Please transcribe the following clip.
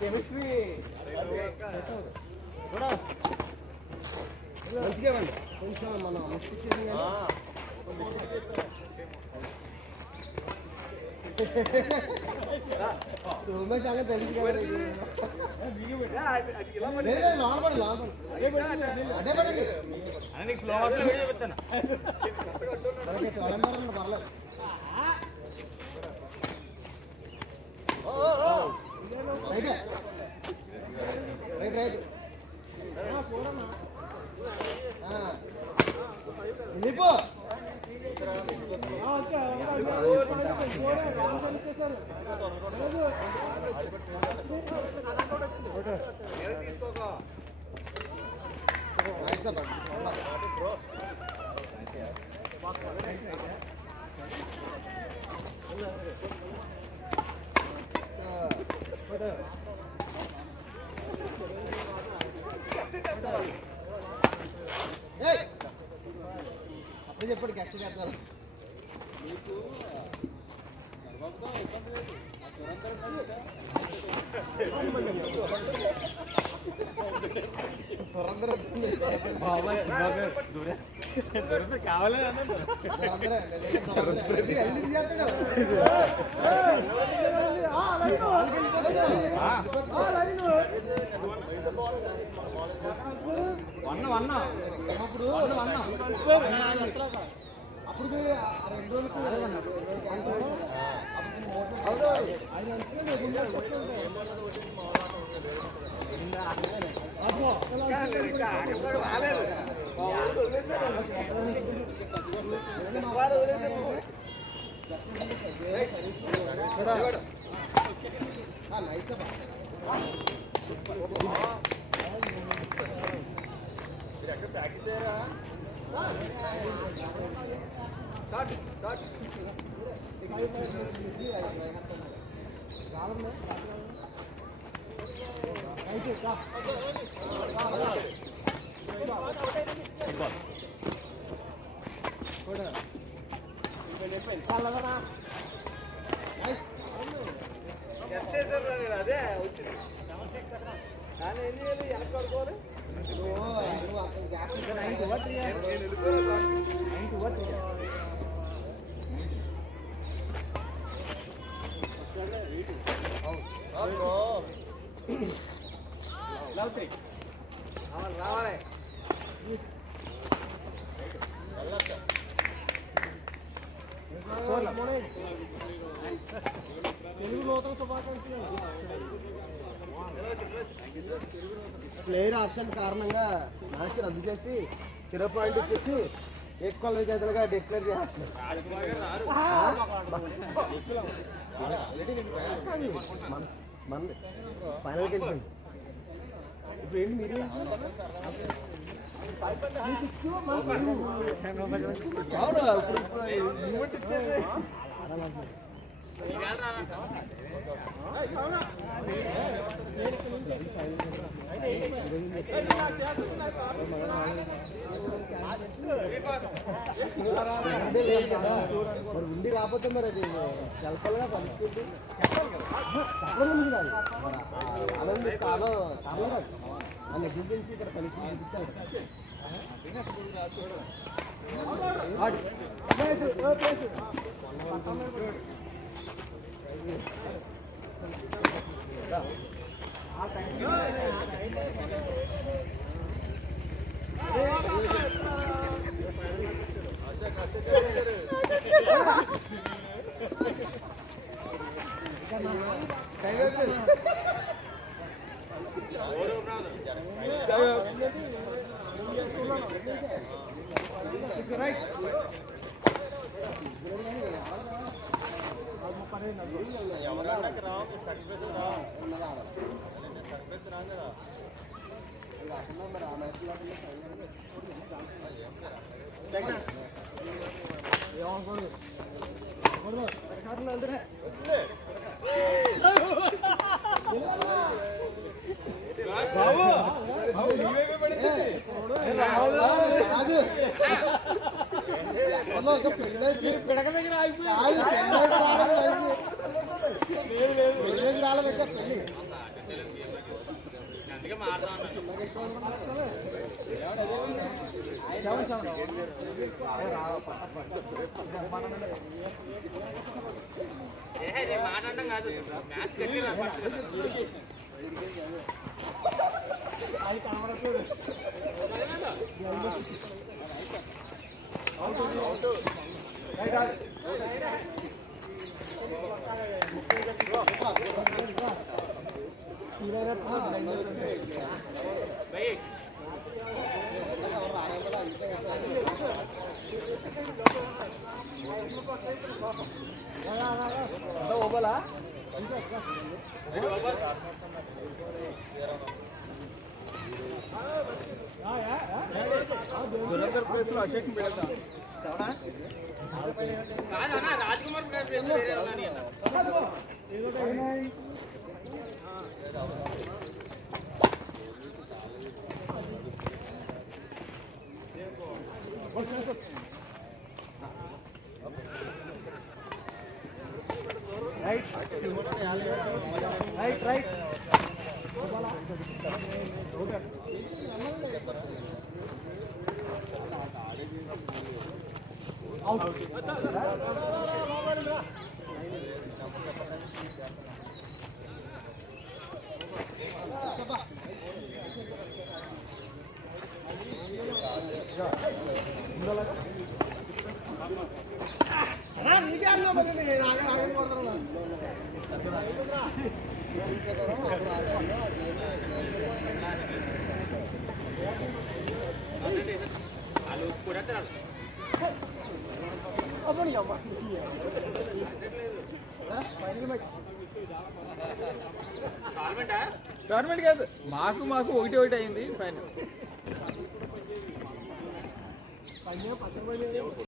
Chemistry మంచిగా కొంచెం మనం సుమేష్ సంగతి తెలుసు కదా లోపడి అదే పర్లేదు రైట్ రైట్ వెళ్ళిపో అప్పుడు చెప్పండి గట్టి చేద్దాం కావాలి అప్పుడు 2 అదే వచ్చింది రావాలి ప్లేయర్ ఆప్షన్ కారణంగా మ్యాచ్ రద్దు చేసి 0 పాయింట్ ఇచ్చేసి ఎక్కువ చేతులుగా డిక్లేర్ చేస్తున్నారు. ఫైనల్కి వెళ్తుంది. ఇప్పుడు ఏంటి మీరు ఉండి రాకపోతే మరి అది సెల్ఫల్గా పంచుకుంటూ చెప్పడం ఉంది కాదు అదండి చాలా చాలా ఆ నెగ్లిజెన్సీ ఇక్కడ కలిసి చూపించాలి. అమ్మ ఒక పెళ్ళి పిడక దగ్గర ఆగిపోయి రాలేదు పెళ్ళి మాట్లాడడం కాదు మ్యాచ్ అది కనబడట్లేదు ఓబలా ప్లేస్ లో అశోక్ పెడతా రాజ్కుమార్ ప్లేస్ వేరే వాళ్ళని రైట్ నీకే అన్నా గవర్నమెంట్ కాదు మాకు ఒకటి అయింది ఫైనల్